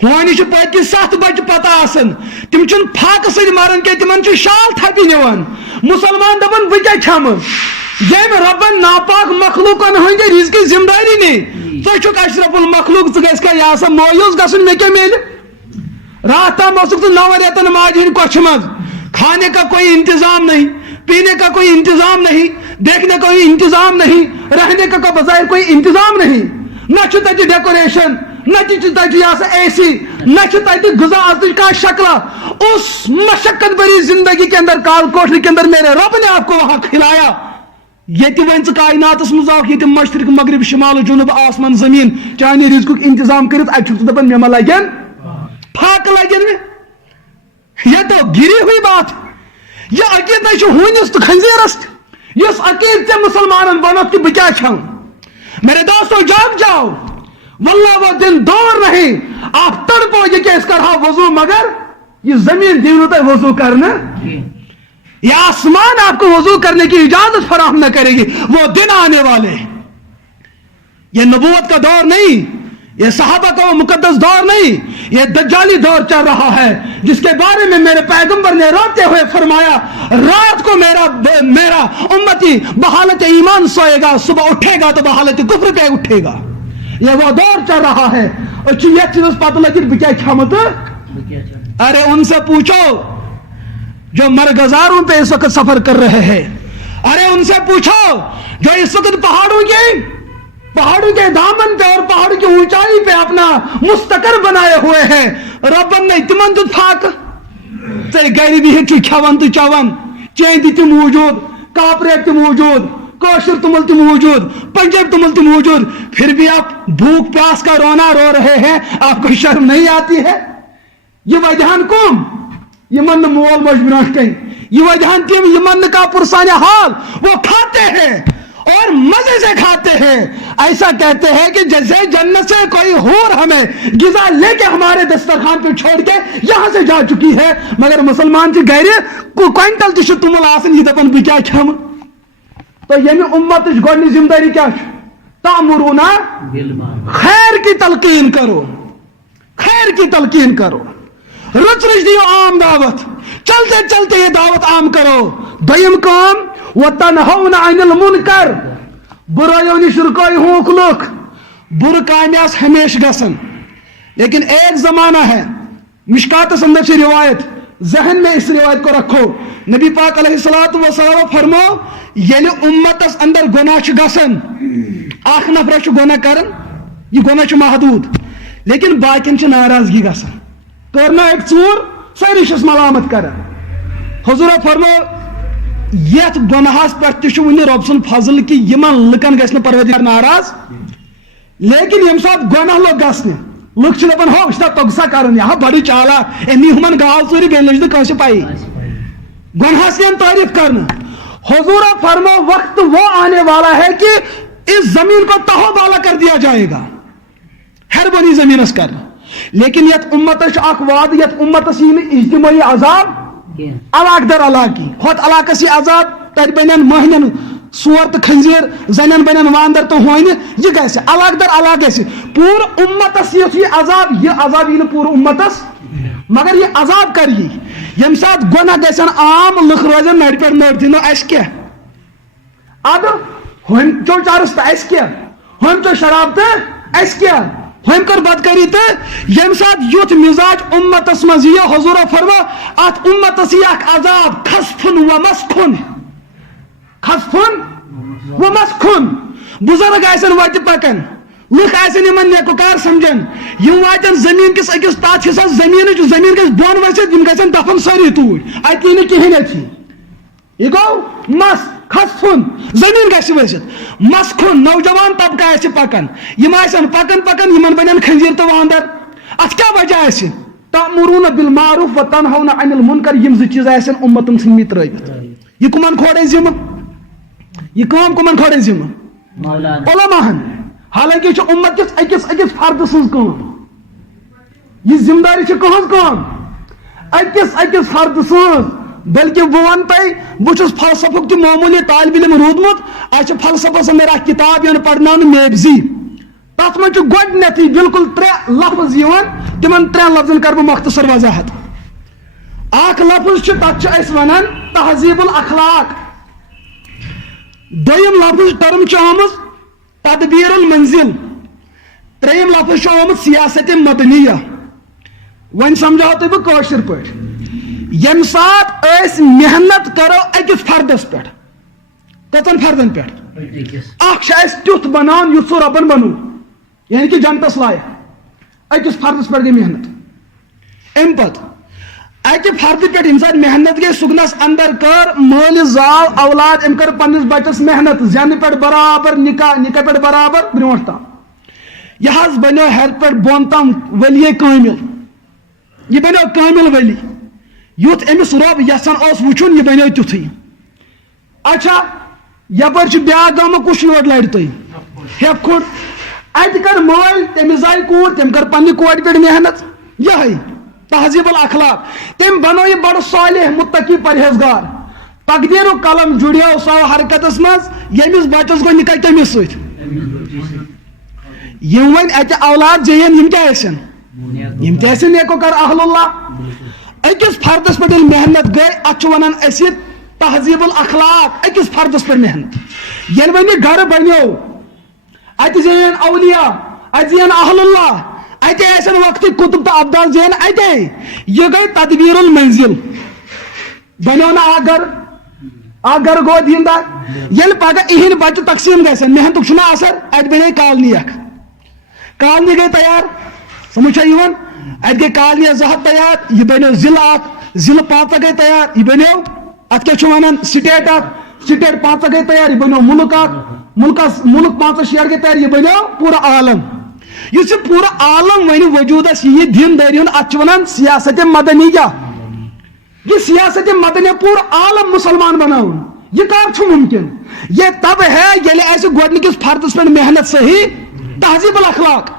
ہونی پتہ 7 بچہ پتہ آسن تم پھاکہ سۭتۍ مران کی تمن شال تھپی نوان مسلمان دپان بہ کیا کھم یم ربن ناپاک مخلوقن ہند رزق ذمہ داری نی ژٕ اشرف المخلوق ژٕ گژھکھا یہ سا مایوس گژھن مے کیا میلہِ رات تام اوسُکھ ژٕ 9 رٮ۪تن ماجہِ ہٕنٛدِ کۄچھِ منٛز کھانے کا کوئی انتظام نہیں پینے کا کوئی انتظام نہیں دیکھنے کا کوئی انتظام نہیں رہنے کا بظاہر کوئی انتظام نہیں نہ تتہ ڈیکوریشن نہ تتہ اے سی نہ تتہ غذا کا شکلہ اس مشقت بری زندگی کے اندر کال کوٹری کے اندر میرے رب نے آپ کو وہاں کھلایا یہ ون کائنات مزاق یہ مشرق مغرب شمال جنوب آسمان زمین چانہ رزق انتظام کرت اتھ دپان مے لگن پھاک لگن یہ تو گری ہوئی بات یہ عقیدہ ہونس تو خنزیرس اس عقید سے مسلمان بنت کہ بہ کیا کھاؤں میرے دوستو جاگ جاؤ واللہ وہ دن دور نہیں آپ تڑپو یہ کہ اس کا رہا وضو مگر یہ زمین دین ہوتا ہے وضو کرنا یہ آسمان آپ کو وضو کرنے کی اجازت فراہم نہ کرے گی وہ دن آنے والے یہ نبوت کا دور نہیں یہ صحابہ کا وہ مقدس دور نہیں یہ دجالی دور چل رہا ہے جس کے بارے میں میرے پیغمبر نے روتے ہوئے فرمایا رات کو میرا امتی بحالت ایمان سوئے گا صبح اٹھے گا تو بحالت کفر پہ اٹھے گا یہ وہ دور چل رہا ہے اور یہ چیز پتہ لگی بکیا کھمت ارے ان سے پوچھو جو مرغزاروں پہ اس وقت سفر کر رہے ہیں ارے ان سے پوچھو جو اس وقت پہاڑوں کے دامن پہ اور پہاڑوں کی اونچائی پہ اپنا مستقر بنائے ہوئے ہیں ربن نے تمن دت پھاک تے گھر بھی کھوان تو چوان چیندی تہ موجود کاپریٹ تہ موجود کوشر تمل تہ موجود پنجاب تمل تہ موجود پھر بھی آپ بھوک پیاس کا رونا رو رہے ہیں آپ کو شرم نہیں آتی ہے یہ وجہان کم یہ من مول موج برانٹ کہیں یہ وجہان تم یہ من کا پرسان حال وہ کھاتے ہیں اور مزے سے کھاتے ہیں ایسا کہتے ہیں کہ جیسے جنت سے کوئی حور ہمیں غذا لے کے ہمارے دسترخوان پہ چھوڑ کے یہاں سے جا چکی ہے مگر مسلمان کی گھر کوئنٹل تش تمل آسن یہ دپن بہ کیا کھم تو یعنی امت گۄڈنِچ ذمہ داری کیا تامرون خیر کی تلقین کرو خیر کی تلقین کرو رچ دیو عام دعوت چلتے چلتے یہ دعوت عام کرو دویم کام وتنہون عن المنکر برائیوں نش رکائی ہوک لوگ بر کامیاس ہمیشہ گسن لیکن ایک زمانہ ہے مشکات اندر سے روایت ذہن میں اس روایت کو رکھو نبی پاک علیہ الصلوۃ والسلام فرمو یعنی امتس اندر گناہ گسن اخ نفر گناہ کرن یہ گناہ محدود لیکن باقین چھ ناراضگی گسن کرنا ایک ژور ساری چھس ملامت کران حضور فرمو یت گناہس پہ ون رب سن فضل کہ یمن لکن گھن پروردگار ناراض لیکن یم سات گناہ لوگ گھنے لک دپان ہو یہ تگسا کرن یہ بڑی چالاک امی ہمن گاو ژوٗرِ بیٚیہِ لٔج نہٕ کٲنٛسہِ پایی گناہس یِن تعریف کرنا حضور فرمو وقت وہ آنے والا ہے کہ اس زمین کو تہو بالا کر دیا جائے گا ہر بنی زمینس کر لیکن یت امتس اخ وعدٕ یت امتس یی نہٕ اجتماعی عذاب علاقہ در علاقی ہوت علاقہ سی عذاب تر بنن مہنن سور تو خنزیر زنن بنن واندر تو ہوئن یہ گھس علاقہ در علاقہ گھس پور امتس یہ عذاب یہ پور امتس مگر یہ عذاب کر یہ یم سات گناہ گھن عام لکھ روزن نڑ پہ نڑ دن اس کیا اد ہم چو چارس تو اس کیا ہم چو شراب تو اس کیا ہم کر بات کری تو یم سات یوت مزاج امتس مز یہ حضور فرما ات امتس یہ عذاب خسفن و مسخن خسفن و مسخن بزرگ ایسن وات پکن لکھ ایسن یمن نیکوکار سمجھن یم واتن زمین کس اکس تات حصہ زمین گھس بون ورست یم گھن دفن ساری توڑ اتنی نہ کہین اچھی یہ گو مس خسفن زمین گھس ورست مسخن نوجوان طبقہ آس پکان یم آسن پکن پکن یمن بنن خنزیر تو واندر ات کیا وجہ آس تأمرون بالمعروف و تنہون عن المنکر یم ز چیز آسن امتن سن ترٲوِتھ یہ کمن کھوڑے ذمہ یہ کام کمن کھوڑے ذمہ علماءن حالانکہ یہ امت کس اکس فرد سن کام یہ ذمہ داری کہن کام اکس فرد سن بلکہ بہ ون تہ بہت فلسفک تہ معمولی طالب علم رودمت اس فلسفس اندر اخ کتاب یعنی پڑھنا میبزی تر من گۄڈنیتھٕے بالکل 3 لفظ یِوان تمن 3 لفظن کر بہٕ مختصر وضاحت اکھ لفظ چھُ تتھ چھِ أسۍ ونان تہذیب الاخلاق دوٚیِم لفظ ٹرم چھِ آمٕژ تدبیر المنزل ترٛیٚیِم لفظ چھُ آمُت سیاست مدنیہ وۄنۍ سمجھاو تۄہہِ بہٕ کٲشِر پٲٹھۍ ییٚمہِ ساتہٕ أسۍ محنت کرو أکِس فردس پٮ۪ٹھ کٔژن فردن پٮ۪ٹھ اکھ چھُ اَسہِ تیُتھ بناوُن یُتھ سُہ رۄبن بنوو یعنی کہ جنتس لایق أکِس فردس پٮ۪ٹھ گٔے محنت امہِ پتہٕ اکہِ فردٕ پٮ۪ٹھ ییٚمہِ ساتہٕ محنت گٔے سُگنس اندر کٔر مٲلِس زاو اولاد أمۍ کٔر پننِس بچس محنت زینہٕ پٮ۪ٹھ برابر نکاح پٮ۪ٹھ برابر برونٛٹھ تام یہِ حظ بنیو ہیٚرِ پٮ۪ٹھ بۄن تام ؤلیے کٲمِل یہِ بنیو کٲمِل ؤلی یُتھ أمِس رۄب یژھان اوس وٕچھُن یہِ بنیو تیُتھُے اچھا یپٲرۍ چھُ بیاکھ گامُک کُس یور لرِ تُہۍ ہیٚپ کھوٚٹ اتہِ کٔر مٲلۍ تٔمِس زاے کوٗر تٔمۍ کٔر پننہِ کورِ پٮ۪ٹھ محنت یِہے تہذیب الاخلاق تٔمۍ بنو یہِ بڑٕ صالح متقی پرہیزگار تقدیرُک قلم جُڑیو سۄ حرکتس منٛز ییٚمِس بچس گوٚو نکاح تٔمِس سۭتۍ یِم وۄنۍ اتہِ اولاد زیٖن یِم کیٛاہ ٲسِن یِم تہِ ٲسِن نیکوکار اہل اللہ أکِس فردس پٮ۪ٹھ ییٚلہِ محنت گٔے اتھ چھِ ونان أسۍ یہِ تہذیب الاخلاق أکِس فردس پٮ۪ٹھ محنت ییٚلہِ وۄنۍ یہِ گرٕ بنیو اتہِ زیٖن اولیاء اتہِ زیٖن اہل اللہ اتے ٲسن وقتٕکۍ کُتُب تہٕ ابدال زین اتے یہِ گٔے تدبیر المنزل بنیو نہٕ اکھ گرٕ گوٚو دیٖندار ییٚلہِ پگہہ اِہِنٛدۍ بچہِ تقسیٖم گژھن محنتُک چھُنہ اثر اتہِ بنے کالنی اکھ کالنی گٔے تیار سمجھ چھا یِوان اتہِ گٔے کالنی 2 ہتھ تیار یہِ بنیو ضلعہٕ اکھ ضلعہٕ 5 گٔے تیار یہِ بنیو اتھ کیٛاہ چھِ ونان سٹیٹ اکھ سٹیٹ 5 گٔے تیار یہِ بنیو مُلک اکھ مُلک 5-6 گٔے تیار یہِ بنیو پوٗرٕ عالم یُس یہِ پوٗرٕ عالم وۄنۍ وجوٗدس یہِ دین دٲری ہُنٛد اتھ چھِ ونان سیاست مدنیہ یہ سیاست مدنیہ پوٗرٕ عالم مسلمان بناوُن یہِ کر چھُ ممکن یہ تب ہے ییٚلہِ اَسہِ گۄڈنِکِس فردس پٮ۪ٹھ محنت صحیح تہذیب الاخلاق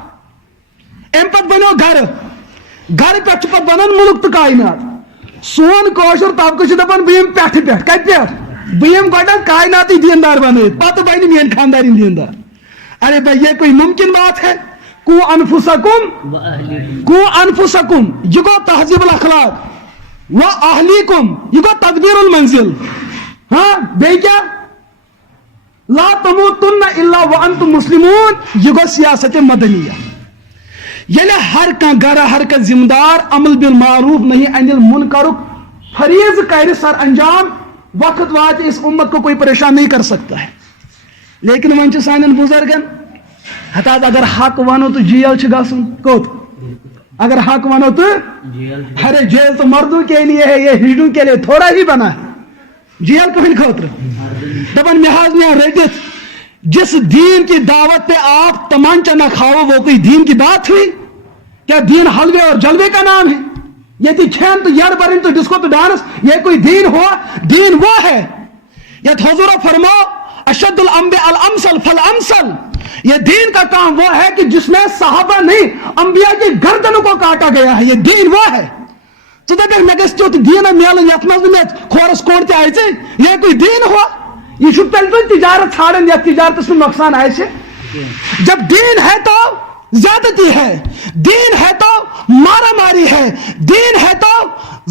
امہِ پتہٕ بنیو گرٕ پٮ۪ٹھ چھُ پتہٕ بنان مُلک تہٕ کاینات سون کٲشُر طبقہٕ چھُ دپان بہٕ یِمہٕ پٮ۪ٹھٕ پٮ۪ٹھ کتہِ پٮ۪ٹھ بہٕ یِمہٕ گۄڈٕ کایناتٕے دیندار بنٲیِتھ پتہٕ بنہِ میٲنۍ خاندارِنۍ دیندار ارے بھائی یہ کوئی ممکن بات ہے کو انفسکم یہ گو تہذیب الاخلاق و اہلیکم یہ گو تدبیر المنزل ہاں بے کیا لا تموتن الا وانتم مسلمون یہ گو سیاست مدنیہ ییٚلہِ ہر کانٛہہ گرٕ ہر کانٛہہ ذمہ دار عمل بالمعروف نہیں عن المنکرُک فریض کرِ سر انجام وقت واتہِ اس امت کو کوئی پریشان نہیں کر سکتا ہے لیکن وۄنۍ چھِ سانٮ۪ن بُزرگن ہتاز اگر حق ونو تو جیل چھ گژھُن کوٚت اگر حق ونو تو ارے جیل تو مردوں کے لیے ہے یہ ہجڑوں کے لیے تھوڑا ہی بنا ہے جیل کہن خاطر دپان مےٚ حظ نِیو رٔٹِتھ جس دین کی دعوت پہ آپ تمانچہ نہ کھاؤ وہ کوئی دین کی بات ہوئی کیا دین حلوے اور جلوے کا نام ہے یہ تھی کھین تو یار برن تو ڈسکو تو ڈانس یہ کوئی دین ہوا دین وہ ہے یہ حضور فرماؤ اشد الانبیاء الامثل فالامثل یہ دین کا کام وہ ہے کہ جس میں صحابہ نہیں انبیاء کی گردنوں کو کاٹا گیا ہے یہ دین وہ ہے تو دپیک مے گژھِ تیُتھ دینا میلن یتھ منٛز نہٕ مےٚ کھورس کوٚڑ تہِ اژِ یہ کوئی دین ہوا یہ چھُ تیٚلہِ تُہۍ تجارت ژھانڈان یتھ تجارتس منٛز نۄقصان آسہِ جب دین ہے تو زیادتی ہے دین ہے تو مارا ماری ہے دین ہے تو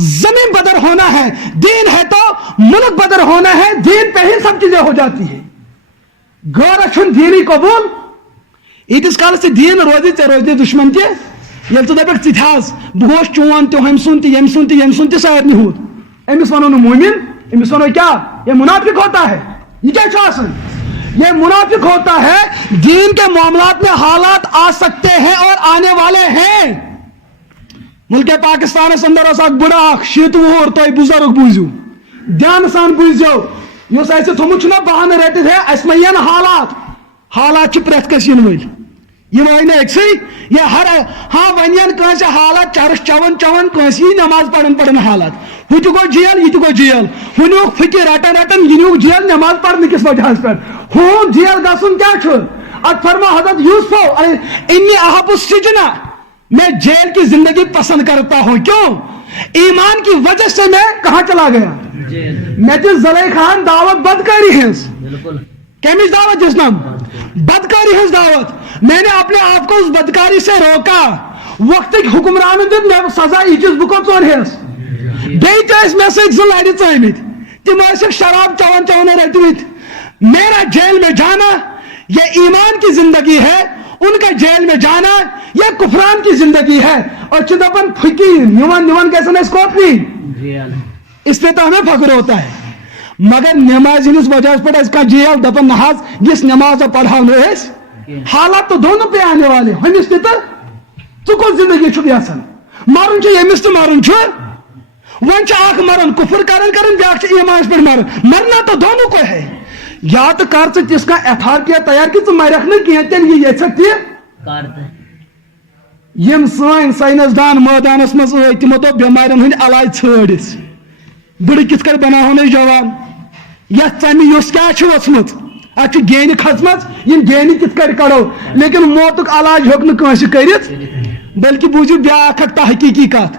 زمین بدر ہونا ہے دین ہے تو ملک بدر ہونا ہے دین پہ ہی سب چیزیں ہو جاتی ہے غٲرس چھُنہٕ دیٖنٕے قبوٗل ییٖتِس کالس ژےٚ دیٖن روزی ژےٚ روزِ دُشمن تہِ ییٚلہِ ژٕ دپکھ ژٕ تہِ حظ بہٕ گوس چون تہِ ہُمہِ سُنٛد تہِ ییٚمہِ سُنٛد تہِ ییٚمہِ سُنٛد تہِ سارنٕے ہُنٛد أمِس ونو نہٕ مومِن أمِس ونو کیٛاہ یہ منافق ہوتا ہے یہ کیا چھُ آسان یہ منافق ہوتا ہے دین کے معاملات میں حالات آ سکتے ہیں اور آنے والے ہیں ملک پاکستانس اندر اوس اکھ بُڑٕ اکھ 70 وُہُر تُہۍ بُزرگ بوٗزِو دھیانہٕ سان بوٗزِو یُس اَسہِ تھوٚمُت چھُنہ بہانہٕ رٔٹِتھ ہے اَسہِ ما یِن حالات چھِ پرٛٮ۪تھ کٲنٛسہِ یِنہٕ وٲلۍ یہِ وٲے نہٕ أکسٕے یہِ ہر ہاں وۄنۍ یِن کٲنٛسہِ حالات چرس چٮ۪وان کٲنٛسہِ یی نٮ۪ماز پران حالات ہُہ تہِ گوٚو جیل یہِ تہِ گوٚو جیل ہُہ نیوٗکھ پھٕکہِ رٹان یہِ نیوٗکھ جیل نٮ۪ماز پرنہٕ کِس وجہس پٮ۪ٹھ ہُہ جیل گژھُن کیٛاہ چھُ اتھ فرمو حضرت یوسفو انی احب السجن میں جیل کی زندگی پسند کرتا ہوں کیوں ایمان کی وجہ سے میں کہاں چلا گیا میں دِژ زلیخاہن دعوت بدکاری ہٕنٛز کمِچ دعوت دِژنم بدکاری ہٕنٛز دعوت میں نے اپنے آپ کو اس بدکاری سے روکا وقت حکمران دیت میں سزا یہ چیز بہ ٹور ہس بیس میں سۭتۍ زٕ لڑِ ژٲمٕتۍ تم ٲسکھ شراب چون چون رٹمت میرا جیل میں جانا یہ ایمان کی زندگی ہے ان کا جیل میں جانا یہ کفران کی زندگی ہے اور دپان فقیر نوان کیسے اس کوپنی اس پہ تو ہمیں فخر ہوتا ہے مگر نماز ہندس وجہ پہ کا جیل دپان نہ نماز پڑھا حالات تو دونوں پہ آنے والے ہمس تو کون زندگی چھو یسان مرن یمس تو مرن ون مرن کفر کرن بیاکھ ایمان پہ مرنا تو دونوں کو ہے یا تو کر تس کا اتھارٹی تیار کہ مرک نا کی تیل یہ یھک یم سن سائنسدان میدانس مز تمو تو بیمارن ہند علاج ژھٲڑس بڑھ کت کر بناو جوان یھ ژمہ یس کیا وچمت ات گینہ کھژمژ یم گینہ کت کر کڑو لیکن موتک علاج ہیوک نہ کٲنٛسہِ کٔرِتھ بلکہ بوٗزِو بیاکھ اکھ تحقیقی کت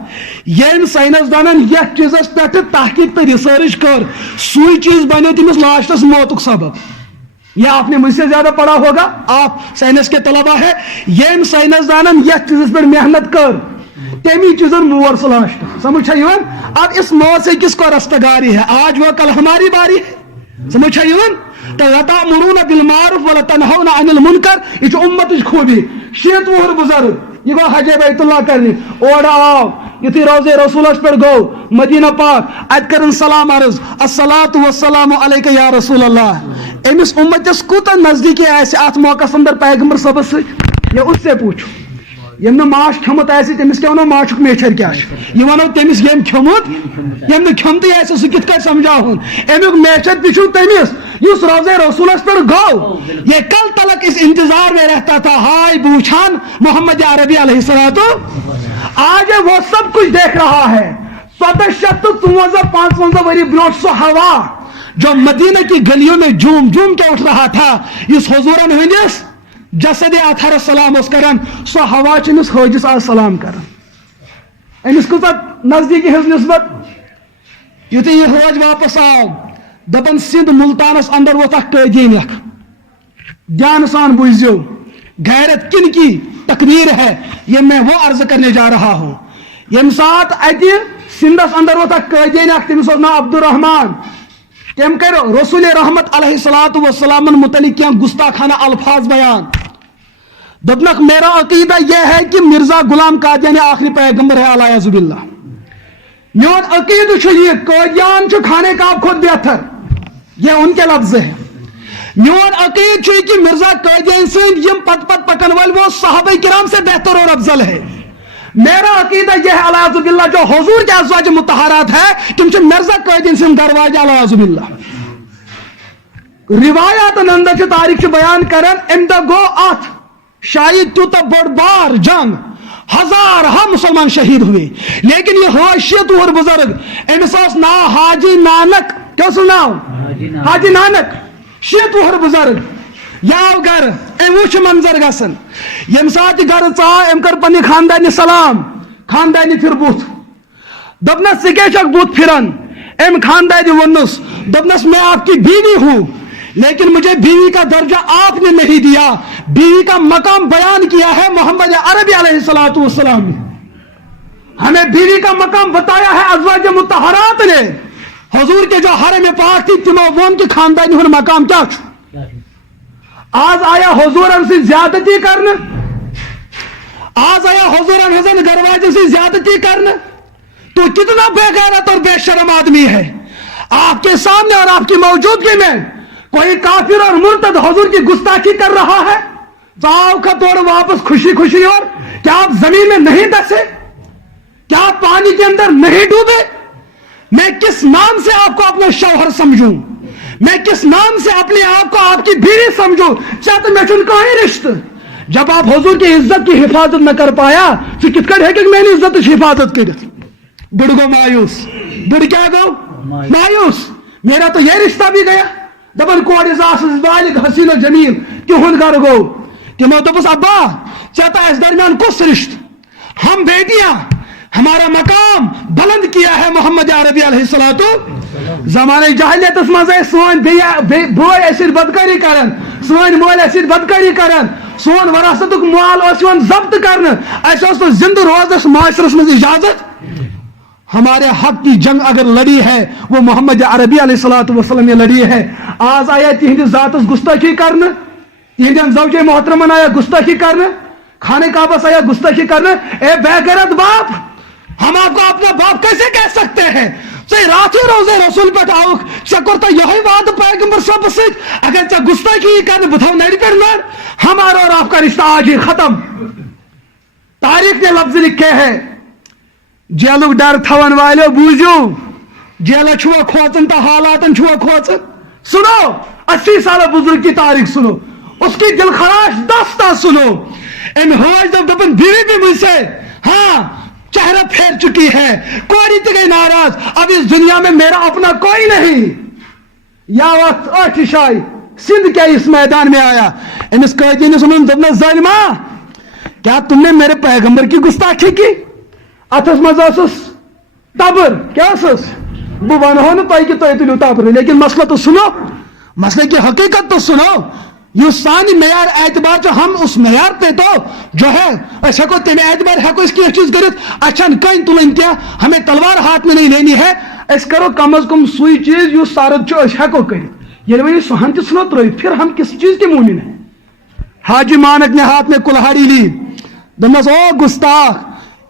یم سائنسدانن یتھ چیزس پہ تحقیق تو ریسرچ کر سوئی چیز بنے تمس لاسٹس موتک سبب یا آپ نے مجھ سے زیادہ پڑھا ہوگا آپ سائنس کے طلبہ ہے یم سائنسدانن یتھ چیزس پر محنت کر تمی چیزن مور سہ لاسٹ سمجھ اب اس موت سے کس کو رستگاری ہے آج وہ کل ہماری باری ہے سمجھ لَتَأْمُرُونَ بِالْمَعْرُوفِ وَلَتَنْهَوْنَ عَنِ الْمُنْكَرِ یہ امت خوبی 6 وُہُر بزرگ یہ گو حج بیت اللہ کرنی اور آو یتھی روزے رسولس پہ گو مدینہ پاک ات کرن سلام عرض الصلاۃ والسلام علیک یا رسول اللہ امس امتس کوتا نزدیکی آسہِ ات موقع اندر پیغمبر صبس ست یا اس سے پوچھو یم نہ ماچ کھمت آسہِ تمس کیا ونو ماچک میچھر کیا یہ ونو تمس یم کھمت یم نہ کھمتی آسہِ سہ کت کر سمجھاون امیک میچھر تہ چھو تمس یس روزے رسولس پر گو یہ کل تلک اس انتظار میں رہتا تھا ہائے بوچھان محمد عربی علیہ السلام آج وہ سب کچھ دیکھ رہا ہے 1754 وری برونٹ سو ہوا جو مدینہ کی گلیوں میں جھوم جھوم کے اٹھ رہا تھا اس حضورن ہندس جسد اطہر سلام اس کرن سو ہوا چنس حاجس آج سلام کرن امس کتا نزدیکی ہز نسبت یتھے یہ حاج واپس آو دپن سندھ ملتانس اندر ووت اخ قیدین اخ دھیان سان بوزیو غیرت کن کی تقریر ہے یہ میں وہ عرض کرنے جا رہا ہوں یم سات اتہ سندھس اندر ووت اخ قیدین اخ تمس اوس ناو عبد الرحمان تم کر رسول رحمت علیہ الصلوۃ والسلام متعلق کیا گستاخانہ الفاظ بیان دپنک میرا عقیدہ یہ ہے کہ مرزا غلام قادیانی آخری پیغمبر ہے اعوذ باللہ میون عقیدہ یہ قادیان کھانے کا خود بہتر یہ ان کے لفظ ہے میون عقید کہ مرزا قادیان سند یم پت پت پکن ول وہ صحابہ کرام سے بہتر اور افضل ہے میرا عقیدہ یہ ہے اعوذ باللہ جو حضور کے ازواج مطہرات ہے تم چھ مرزا قادیان سند دروازہ اعوذ باللہ روایات اندر تاریخ بیان کرن ام دا گو ات شاید تو بڑ بار جنگ ہزار مسلمان شہید ہوئے لیکن یہ حاشیت اور بزرگ امس نا حاجی نانک کیا سنا حاجی نانک شیت وہر بزرگ یاو گھر ام وچ منظر گسن یم سات گھر ژا ام کر پنہ خاندانی سلام خاندانی پھر بوت دپنس ژے بوت پھرن ام خاندانی ونس دپنس میں آپ کی بیوی ہوں لیکن مجھے بیوی کا درجہ آپ نے نہیں دیا بیوی کا مقام بیان کیا ہے محمد عربی علیہ الصلوۃ والسلام نے ہمیں بیوی کا مقام بتایا ہے ازواج مطہرات نے حضور کے جو حرم پاک تھی تمو ون کے خاندانی ہن مقام کیا چھو آج آیا حضور ہم سے زیادتی کرنا آج آیا حضور ہم حسن گرواجے سے زیادتی کرنا تو کتنا بے غیرت اور بے شرم آدمی ہے آپ کے سامنے اور آپ کی موجودگی میں کوئی کافر اور مرتد حضور کی گستاخی کر رہا ہے جاؤ کا توڑ واپس خوشی خوشی اور کیا آپ زمین میں نہیں دسے کیا آپ پانی کے اندر نہیں ڈوبے میں کس نام سے آپ کو اپنا شوہر سمجھوں میں کس نام سے اپنے آپ کو آپ کی بیوی سمجھوں چاہتے میں چن کا ہی رشتہ جب آپ حضور کی عزت کی حفاظت نہ کر پایا تو کت کر ہے کہ میں نے عزت کی حفاظت کی بڑھ گو مایوس بڑھ کیا گو مایوس میرا تو یہ رشتہ بھی گیا دبن کوڑ ازاس بالغ حسین و جمیل کیوں گھر گو تمو دپس ابا چاہتا اس درمیان کس رشت ہم بیٹیاں ہمارا مقام بلند کیا ہے محمد عربی علیہ الصلوۃ زمانے جاہلیت اس مزے سون بوئے ایسی بدکاری کرن سون مول ایسی بدکاری کرن سون وراثت مال ضبط کرنے اس زندہ روزس معاشرس مز اجازت. ہمارے حق کی جنگ اگر لڑی ہے وہ محمد عربی علیہ الصلوۃ والسلام نے لڑی ہے. آج آیا تہندس ذاتس گستاخی کرنے, تہندین زوجے محترمن آیا گستاخی کرنے, خانہ کعبہ آیا گستاخی کرنے. اے بے غیرت باپ, ہم آپ کو اپنا باپ کیسے کہہ سکتے ہیں؟ رات روزے رسول پہ آؤک ے کورتا یہ وعدہ پیغمبر صاحب ست اگر ے گستاخی کر بہ تھو نر پہ نر. ہمارا اور آپ کا رشتہ آج ہی ختم. تاریخ نے لفظ لکھے ہیں جیلک ڈر تھون والو بوزو, جیل چھوا کھوچن تو حالاتن چھوا کھوچن. سنو 80 سالہ بزرگ کی تاریخ سنو, اس کی دل خراش داستان سنو. ام ہوج دپن بیوی بھی مجھ سے ہاں چہرہ پھیر چکی ہے, کوری تو گئی ناراض, اب اس دنیا میں میرا اپنا کوئی نہیں. یا وقت آٹھ شائی سندھ کیا اس میدان میں آیا, امس قیدی نے سنن دپنا ظالمہ کیا تم نے میرے پیغمبر کی گستاخی کی؟ اتس مز تبر کیا بہ ونو نا تہ کہ تھی تلو تبر, لیکن مسئلہ تو سنو, مسئلے کی حقیقت تو سنو. یہ سانی معیار اعتبار ہم اس معیار پہ تو جو ہے اس ہیکو تمہیں اعتبار ہیکو اس کی چیز کرت اچھا کہیں تلن کیا, ہمیں تلوار ہاتھ میں نہیں لینی ہے. اس کرو کم از کم سوئی چیز جو سارد ہیکو کرت یہ وی سہن تہ ژھنو ترٲیِتھ پھر ہم کس چیز کے مومن ہیں. حاجی مانک نے ہاتھ میں کلہاڑی لی, دمس او گستاخ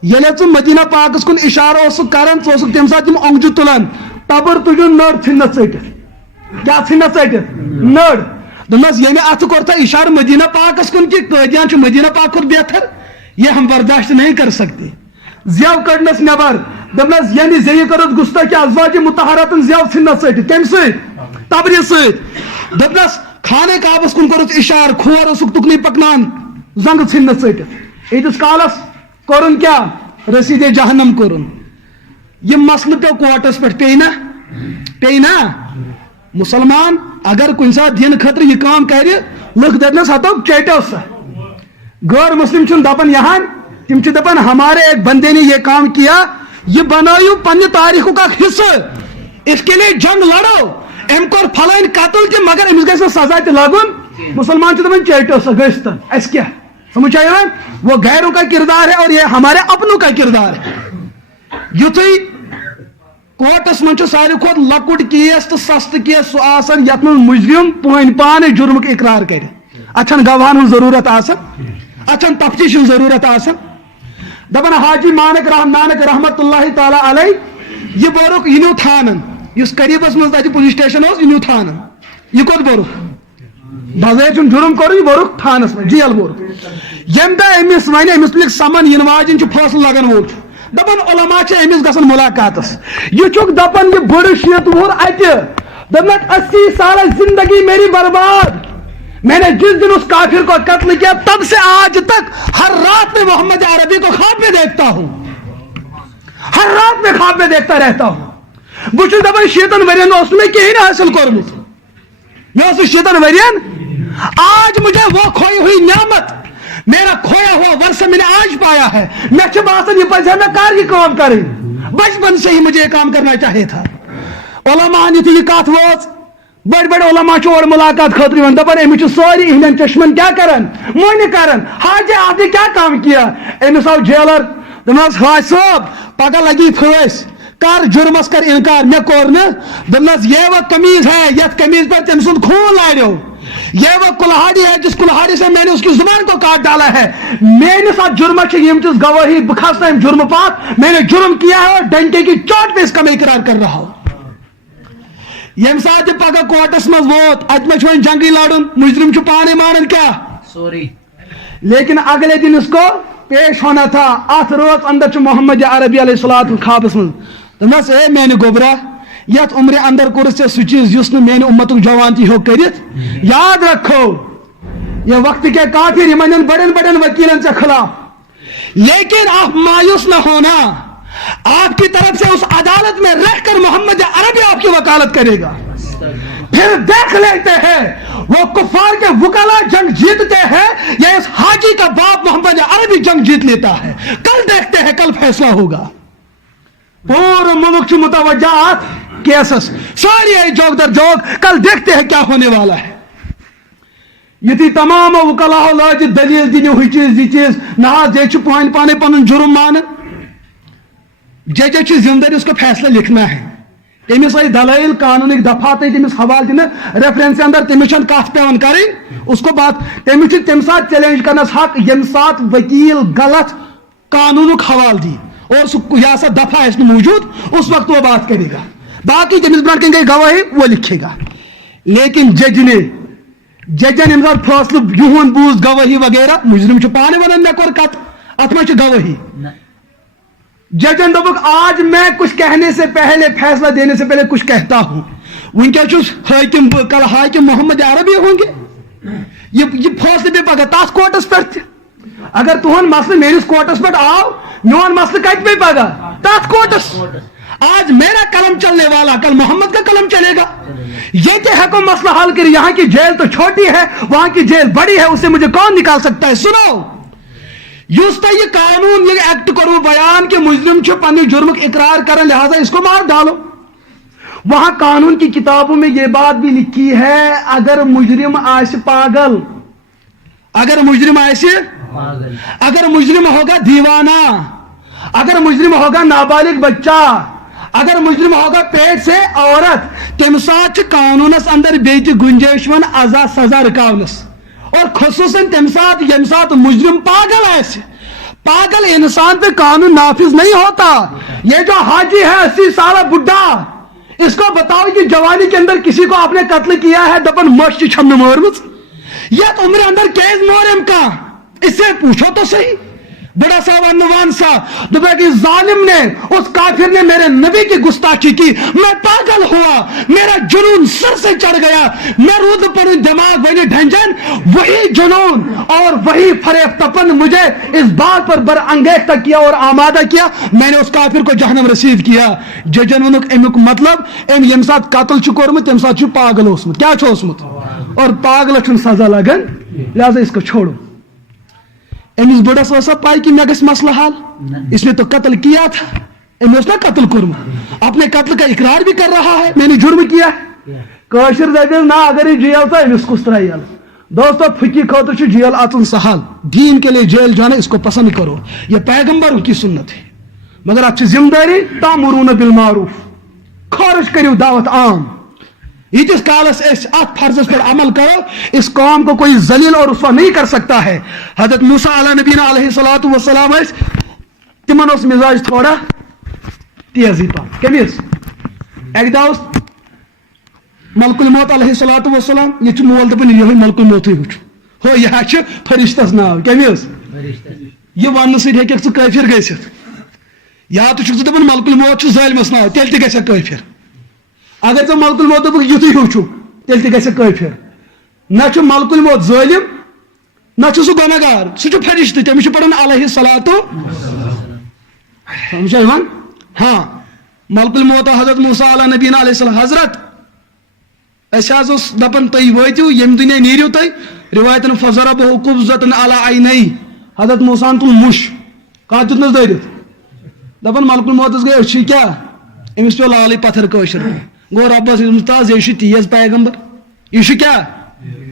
یل مدینہ پاکس کن اشارہ کران تم سات تم اونگجو تلان تبر تجو نر ژھنہ ژٹتھ. کیا ژھنہ ژٹتھ؟ نر. دمس یہ ات کورتا اشارہ مدینہ پاکس کن کہ قیدیان مدینہ پاک کھت بہتر, یہ ہم برداشت نہیں کر سکتے. زیو کڑنس نبر دمس یعنی زی کرت گستاخی ازواج مطہراتن زیو ژھنہ ژٹتھ کم ست تبری ست. دمس خانہ کعبس کن کورت اشار کھور تکنی پکنان زنگ ژھنہ ژٹتھ. ایتس کالس کورن کیا رسید جہنم کورن. یہ مسئلہ پیو کوٹس پہ پینا مسلمان اگر کن سات دین خطر یہ کام کر لکھ دپنس ہتو چیٹو سا. غیر مسلم چھ دپن یہاں تم دپن ہمارے ایک بندے نے یہ کام کیا, یہ بنائیو پنہ تاریخوں کا حصہ, اس کے لیے جنگ لڑو. ام کور فلان قتل تہ مگر امس گژھِ سزا تہ لگن. مسلمان چھ دپن چیٹو سا گٔژھتن اس کیا سمجھ آئے, وہ غیروں کا کردار ہے اور یہ ہمارے اپنوں کا کردار ہے. یتھے کوٹس من ساروی کھت لکٹ کیس تو سست کیس سہ یت من مجرم پن پانے جرمک اقرار کر, اتھن گواہن ہن ضرورت اتھن تفتیش ضرورت دپن حاجی مانک رحمت اللہ تعالی علیہ یہ بورک یہ نیو تھانن اس قریبس من تتہ پولیس سٹیشن یہ نیو تھانن. یہ کوت بورک بظاہر چھ جرم کور یہ بورک تھانس من جیل بورک. یم دہ امس ون امس لکھ سمن ین واجن فیصلہ لگن وول دپن علماء امس گژھن ملاقاتس. یہ چھک دپن یہ بڑ شیت وہر اتہ دپنک 80 سال زندگی میری برباد. میں نے جس دن اس کافر کو قتل کیا تب سے آج تک ہر رات میں محمد عربی کو خواب میں دیکھتا ہوں, ہر رات میں خواب میں دیکھتا رہتا ہوں. بچ دپان شیتن ورین اس میں کہیں حاصل کورمت, میں شیتن ورین آج مجھے وہ کھوئی ہوئی نعمت میرا کھویا ہوا ورثہ میں نے آج پایا ہے. میں باسن یہ پزا میں کار یہ کام کریں, بچپن سے ہی مجھے یہ کام کرنا چاہیے تھا. علماء یتھ یہ کت ووت بڑ بڑ علماء اور ملاقات خاطر ون دپان امس سوری اہدین چشمن کیا کرن مونی کرن. حاجی آپ نے کیا کام کیا؟ امس آو جیلر دپنس حاج صاحب پگہ لگی پھٲسۍ کر جرمس کر انکار. میں کور نا دپنس یہ وہ قمیض ہے یت قمیض پر تم سند خون لاڑو, یہ وہ کلہاڑی ہے جس کلہاڑی سے میں نے اس کی زبان کو کاٹ ڈالا ہے. میرے ساتھ جرم یم چیز گواہی بخاص جرم پاک میں نے جرم کیا ہے اور ڈنڈے کی چوٹ پہ اس کا میں اقرار کر رہا ہوں. یم سات پگہ کوٹس مز ووت ات میں چھوئن جنگی لڑن مجرم چھ پانے مانن کیا سوری, لیکن اگلے دن اس کو پیش ہونا تھا. ات روز اندر چھ محمد عربی علیہ الصلوۃ خوابس من دپنس اے میانہ گوبرا یت عمر اندر کور ژے سہ چیز یس نہ میانہ امتک جوان تہ ہیوک کرت. یاد رکھو یہ وقت کے کافر یمن بڑن بڑن وکیلن سے خلاف, لیکن آپ مایوس نہ ہونا, آپ کی طرف سے اس عدالت میں رہ کر محمد عربی آپ کی وکالت کرے گا. پھر دیکھ لیتے ہیں وہ کفار کے وکلا جنگ جیتتے ہیں یا اس حاجی کا باپ محمد عربی جنگ جیت لیتا ہے. کل دیکھتے ہیں, کل فیصلہ ہوگا. پورا ملک متوجہات کیسس ساری جوک در جوک, کل دیکھتے ہیں کیا ہونے والا ہے. یتھی تمام وکلاہو لاج دلیل دن ہوئی چیز یہ چیز نہ جج پانے پن جرم مان ججس ذمہ داری اس کو فیصلہ لکھنا ہے تمس آئی دلائل قانونک دفعات تمس حوالہ دن ریفرنس اندر تمس کت پیون کریں اس کو بات تمس تمہ سات چیلنج کرنس حق یم سات وکیل غلط قانونک حوالہ دی اور یہ سا دفعہ اس موجود اس وقت وہ بات کرے گا باقی تمس برٹ کن گئی گواہی وہ لکھے گا لیکن ججن یم سات فیصلہ یہن بوز گواہی وغیرہ مجرم پانے ونان مے کور کت ات ما گواہی ججن دوپک آج میں کچھ کہنے سے پہلے فیصلہ دینے سے پہلے کچھ کہتا ہوں ونکس حاکم کل حاکم محمد عربی ہوں گے یہ فیصلہ بھی پگہ تس کورٹس پہ اگر تہن مسئلہ میرس کورٹس پہ آو میون مسئلہ کت پہ پگہ تس کورٹس آج میرا قلم چلنے والا کل محمد کا قلم چلے گا یہ ہیکو مسئلہ حل کر یہاں کی جیل تو چھوٹی ہے وہاں کی جیل بڑی ہے اسے مجھے کون نکال سکتا ہے سنو یس یہ قانون یہ ایکٹ کرو بیان کہ مجرم پنہ جرمک اقرار کریں لہذا اس کو مار ڈالو وہاں قانون کی کتابوں میں یہ بات بھی لکھی ہے اگر مجرم آئے پاگل اگر مجرم ہوگا دیوانہ اگر مجرم ہوگا نابالغ بچہ اگر مجرم ہوگا پیٹ سے عورت تم سات قانونس اندر بیت گنجائش ون ازا سزا رکاونس اور خصوصاً تم سات یم سات مجرم پاگل ایسے پاگل انسان پہ قانون نافذ نہیں ہوتا یہ جو حاجی ہے 80 سالہ بڈھا اس کو بتاؤ کہ جوانی کے اندر کسی کو آپ نے قتل کیا ہے دپن مشت چھم مورمت یہ تو عمر اندر کیس مورم کا اس سے پوچھو تو صحیح بڑا سا ونوان سا دبا کہ ظالم نے اس کافر نے میرے نبی کی گستاخی کی میں پاگل ہوا میرا جنون سر سے چڑھ گیا میں رود پر دماغ بنے ڈھنجن وہی جنون اور وہی فریب تپن مجھے اس بات پر برانگیختہ کیا اور آمادہ کیا میں نے اس کافر کو جہنم رسید کیا ججن ونک امیک مطلب ام یم سات قتل چھ کورمت تم سات چھ پاگل اوسمت کیا چھ اوسمت اور پاگل چھن سزا لگن لہذا اس کو چھوڑو امس بڑس وسا پائی کہ میں گھس مسئلہ حل اس نے تو قتل کیا تھا امس نہ قتل کرم اپنے قتل کا اقرار بھی کر رہا ہے میں نے جرم کیا کاشر دبیل نہ اگر یہ جیل تو امس کس طرح یل دوستو پھکی خاطر جیل اچن سہل دین کے لیے جیل جانا اس کو پسند کرو یہ پیغمبروں کی سنت ہے مگر اب ذمہ داری تامرون بالمعروف خارج کرو دعوت عام یتس کالس ات فرضس پر عمل کرو اس قوم کو کوئی ذلیل اور رسوا نہیں کر سکتا ہے حضرت موسیٰ علیہ نبینا علیہ الصلوۃ والسلام تمن اس مزاج تھوڑا تیزی پا کمیس ایک دہ ملک الموت علیہ الصلوۃ والسلام یہ مول دپن یہ ملک الموت وچ ہو یہ فرشتس ناو کمیس یہ ون سی ہیکھ کافر گژھت یا تو دپن ملک الموت ظالمس ناو تیل تہ گژھِ کافر اگر ژٕ ملک الموت یتھُے ہیوٗ چھُکھ تیٚلہِ تہِ گژھِ کٲفِر نہ چھُ ملک الموت ظٲلِم نہ چھُ سُہ گۄنہگار سُہ چھُ فرشتہٕ تٔمِس چھُ پران علیہ الصلوۃ سمجھا یِوان ہاں ملک الموت حضرت موسیٰ علیہ نبینا علیہ السلام حضرت اَسہِ حظ اوس دپان تُہۍ وٲتِو ییٚمہِ دُنیا نیٖرِو تُہۍ رِوایتن فضربہ قبضۃ علی عینیہ حضرت موسیٰ ہن تُل مُش کتھ دیُتنس دٲرِتھ دپان ملک الموتس گٔے أچھی کیٛاہ أمِس پیوٚو لالٕے پتھر کٲشِر گو ربس تاز یہ تیز پیغمبر یہ کیا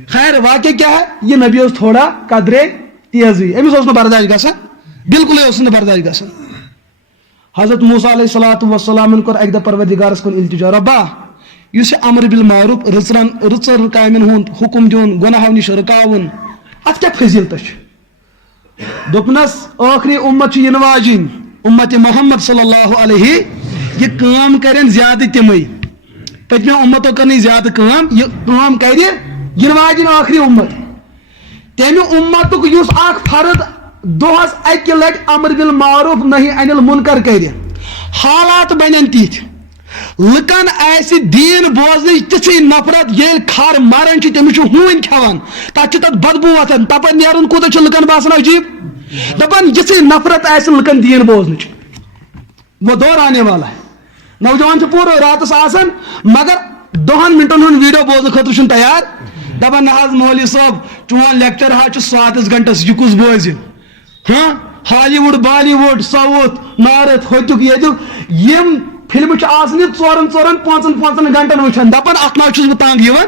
خیر واقع کیا ہے یہ نبی اس تھوڑا قدرے تیزی امس اس برداشت گژھان بالکل اس برداشت گژھان حضرت موسیٰ علیہ الصلوۃ والسلام کور اکہ دہ پروردگارس کن التجا ربا اس امر بالمعروف رژر کامن ہند حکم دون گناہو نش رکاون ات کیا فضیلت دپنس آخری امت ین واجن امت محمد صلی اللہ علیہ یہ کام کرن زیادہ تمے پتمو امتوں کرنی زیادہ یہ کام کر ین واجن آخری امت تمہ امتک اس اخ فرد دہس اکہ لٹ امر بالمعروف نہی عن المنکر کر حالات بنن تیت لکن آس دین بوزن تھی نفرت یل کھر مران تمس ہون کھان تک بدبو وتان تپر نیرن کوتہ لکن باسان عجیب دپان یتھی نفرت آس لکن دین بوزن وہ دور آنے والا ہے نوجوان پورے راتس آسان مگر دہن منٹن ہند ویڈیو بوزن خاطر تیار دپان نہ مولوی صاحب چون لیکچر حظ 7 گھنٹس یہ کس بوزِ ہاں Hollywood Bollywood south north ہوتک یتک یم فلم آسان 4-5 گھنٹن وچھان دپان ات نا چھس بہ تنگ یوان